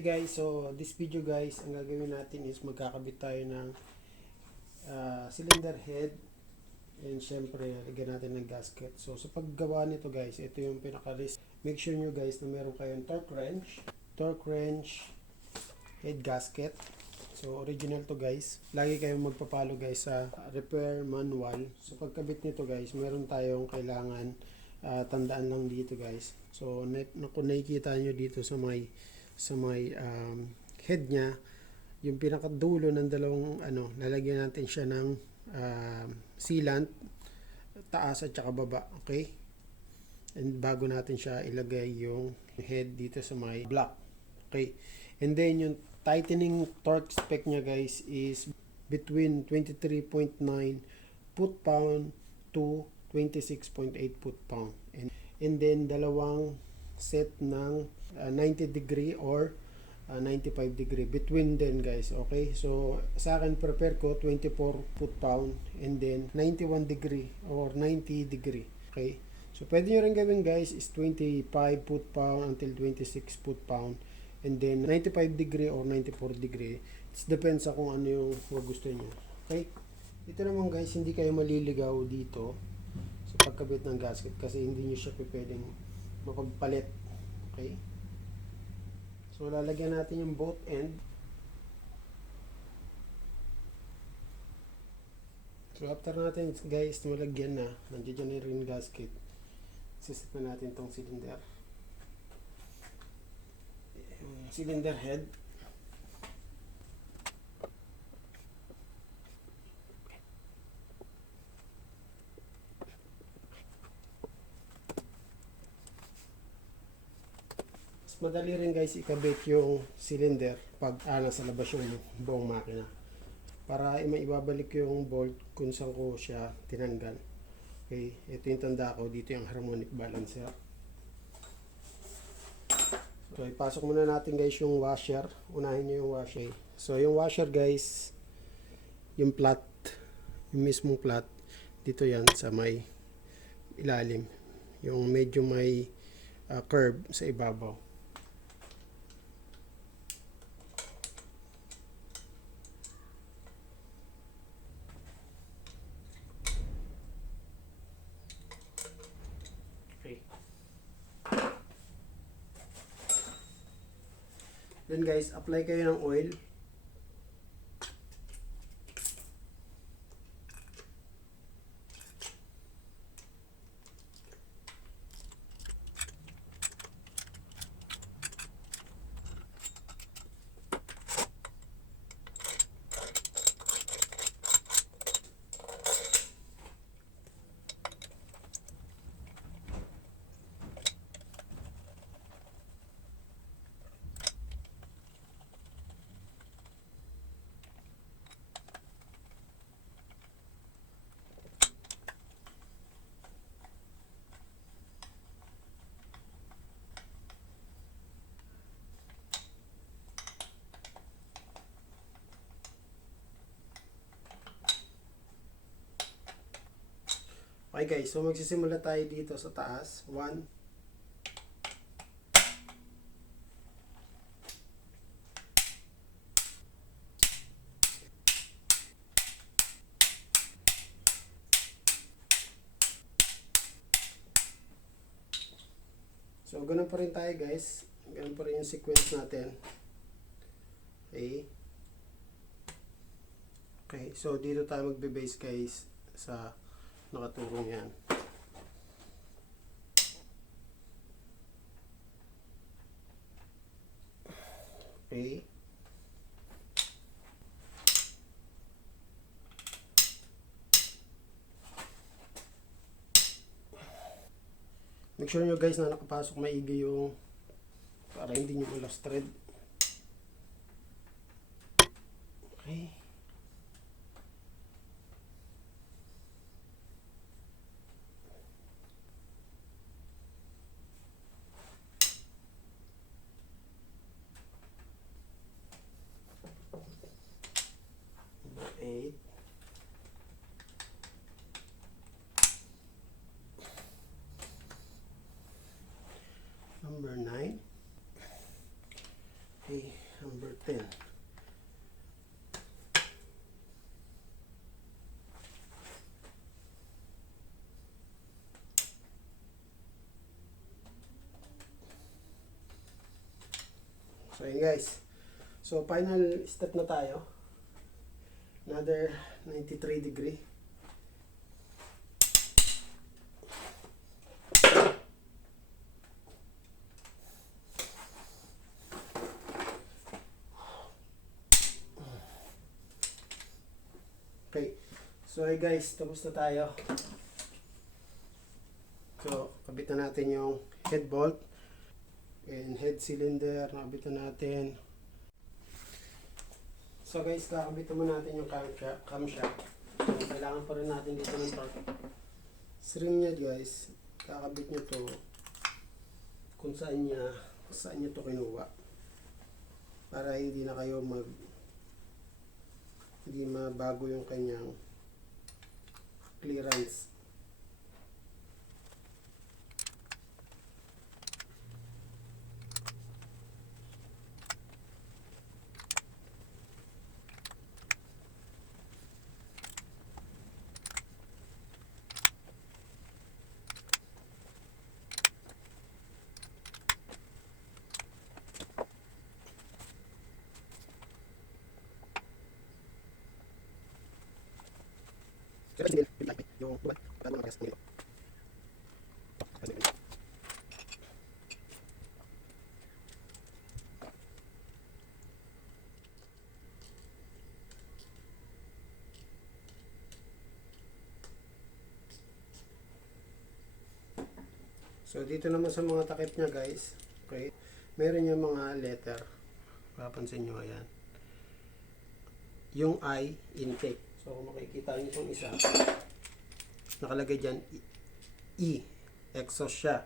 Okay guys, so this video guys, ang gagawin natin is magkakabit tayo ng cylinder head and syempre lagyan natin ng gasket. So sa paggawa nito guys, ito yung pinaka-risk. Make sure nyo guys na meron kayong torque wrench, head gasket. So original to guys. Lagi kayong magpapalo guys sa repair manual. So pagkabit nito guys, meron tayong kailangan tandaan lang dito guys. So kung nakikita nyo dito sa may head nya, yung pinakadulo ng dalawang lalagyan natin siya ng sealant taas at saka baba, okay? And bago natin siya ilagay yung head dito sa may block, okay? And then yung tightening torque spec nya guys is between 23.9 foot-pound to 26.8 foot-pound, and then dalawang set ng 90 degree or 95 degree between then guys, okay? So sa akin prepare ko 24 foot-pound and then 91 degree or 90 degree, okay? So pwede nyo rin gawin guys is 25 foot-pound until 26 foot-pound and then 95 degree or 94 degree. It depends sa kung ano yung gusto nyo, okay? Ito naman guys, hindi kayo maliligaw dito sa pagkabit ng gasket kasi hindi nyo siya pwedeng mapagpalit, okay? So lalagyan natin yung both end. So after natin guys malagyan na, nandiyan na rin gasket, sisit na natin tong cylinder, yung cylinder head. Madali rin guys ikabit yung cylinder pag nasa labas yung buong makina para maibabalik yung bolt kung saan ko siya tinanggal. Okay, ito yung tanda ko, dito yung harmonic balancer. So ipasok muna natin guys yung washer. Unahin nyo yung washer. So yung washer guys, yung flat, yung mismong flat, dito yan sa may ilalim, yung medyo may curve sa ibabaw. Then guys, apply kayo ng oil. Okay guys, so magsisimula tayo dito sa taas. 1, so ganun pa rin tayo guys, ganun pa rin yung sequence natin. Okay, okay, so dito tayo magbe-base guys sa nakaturong yan. Okay, make sure nyo guys na nakapasok maigi yung para hindi nyo ma-lost thread. Okay, number 8. Number 9. Okay. So yun guys. So final step na tayo. Another 93 degree. Okay. So hey guys, tapos na tayo. So, kabit na natin yung head bolt and head cylinder, nakabit na natin. So guys, kakabit naman natin yung camshaft. So, kailangan pa rin natin dito ng torque. String niya guys, kakabit nyo to kung saan nyo to kinuha. Para hindi na kayo hindi mabago yung kanyang clearance. Yung so dito naman sa mga takip niya guys, okay, meron yung mga letter, papansin nyo ayan, yung I, intake. So kung makikita nyo itong isa, nakalagay dyan E, exhaust siya.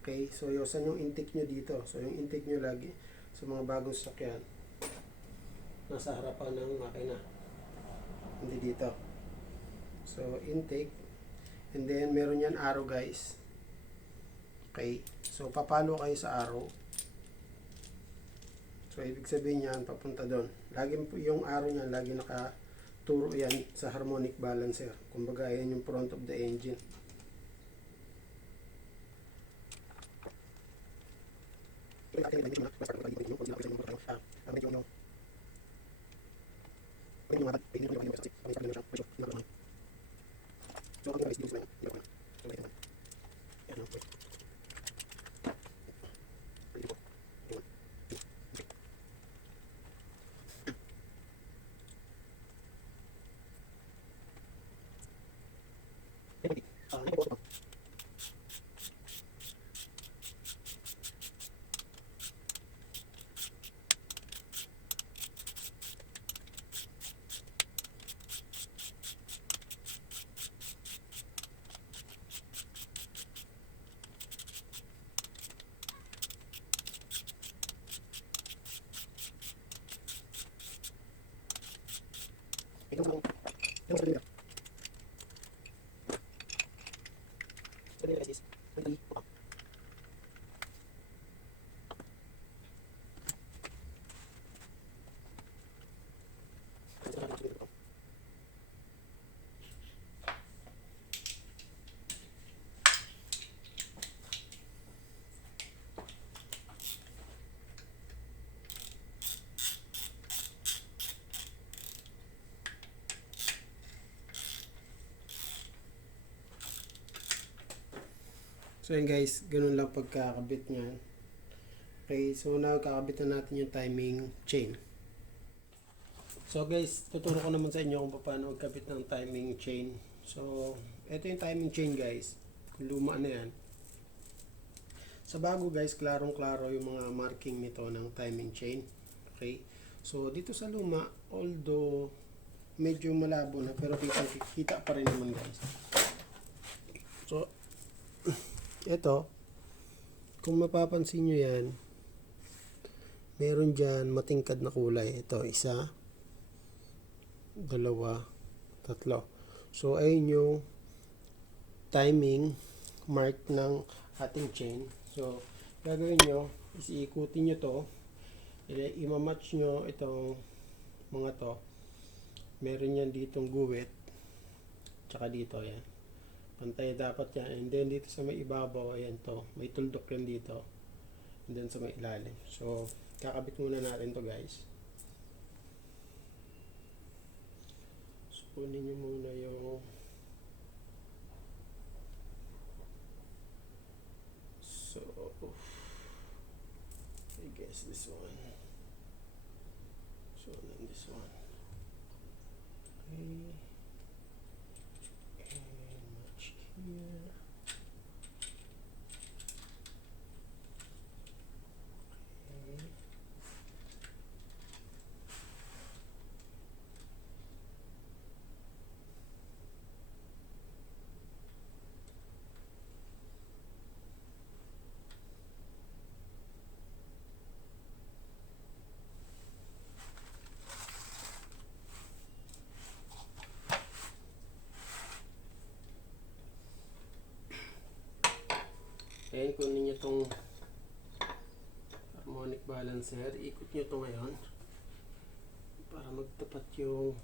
Okay, so saan yung intake nyo dito? So yung intake nyo lagi sa mga bagong sasakyan, nasa harapan ng makina, hindi dito. So intake, and then meron yan arrow guys. Okay, so papalo kayo sa arrow. So ibig sabihin yan, papunta doon. Lagi yung arrow niya, lagi nakaturo yan sa harmonic balancer. Kumbaga yan yung front of the engine. So yun guys, ganun lang pagkakabit niyan. Okay, so now kakabit na natin yung timing chain. So guys, tuturo ko naman sa inyo kung paano magkabit ng timing chain. So, ito yung timing chain guys. Luma na yan. Sa bago guys, klarong-klaro yung mga marking nito ng timing chain. Okay, so dito sa luma, although medyo malabo na, pero kita pa rin naman guys. So, ito, kung mapapansin nyo yan, meron dyan matingkad na kulay. Ito, isa, dalawa, tatlo. So, ayun yung timing mark ng ating chain. So, gagawin nyo, is iikutin nyo to, imamatch nyo itong mga to. Meron yan ditong guwit, tsaka dito, yan. Pantay dapat yan. And then dito sa may ibabaw, ayan to. May tuldok yan dito. And then sa may ilalim. So, Kakabit muna natin to guys. So, kunin nyo muna yung I guess this one. So then this one. Okay. And match here. Okay. Ayan, kunin nyo itong harmonic balancer. Ikot nyo ito ngayon para magtapat yung